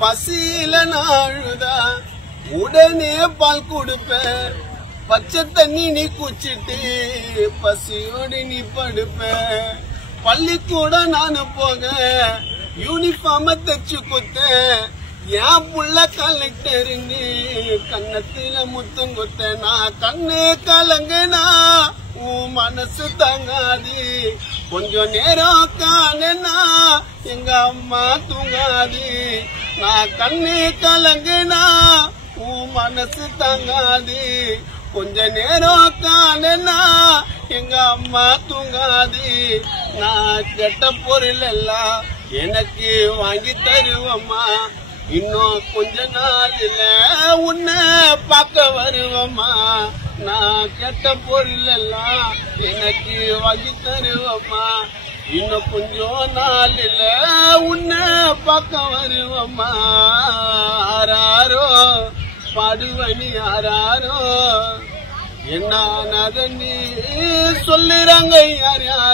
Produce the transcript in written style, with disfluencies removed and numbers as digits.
பசியில நாழுதா உடனே பால் கொடுப்பேன். பச்சை தண்ணி நீ குச்சிட்டு பசியோடு நீ படுப்ப. பள்ளிக்கூட நானு போக யூனிஃபார்ம தைச்சு குத்த. என் புள்ள கலெக்டருன்னு கண்ணத்துல முத்தம் குத்த. நான் கண்ணு கலங்குனா உன் மனசு தாங்காது. கொஞ்சம் நேரம் காணனா எங்க அம்மா தூங்காது. நான் கண்ணு கலங்குனா உன் மனசு தாங்காது. கொஞ்ச நேரம் காணனா எங்க அம்மா தூங்காது. நான் கெட்ட பொருள் எல்லாம் எனக்கு வாங்கி தருவம்மா. இன்னும் கொஞ்ச நாளில உன்னை பார்க்க வருவம்மா. நான் கெட்ட பொருள் எல்லாம் எனக்கு வாங்கி தருவம்மா. இன்னும் கொஞ்சம் நாளில உன்னை பார்க்க வருவம்மா. ஆராரோ பாடுவனி ஆராரோ என்ன நீ சொல்லுறாங்க யார் யார்.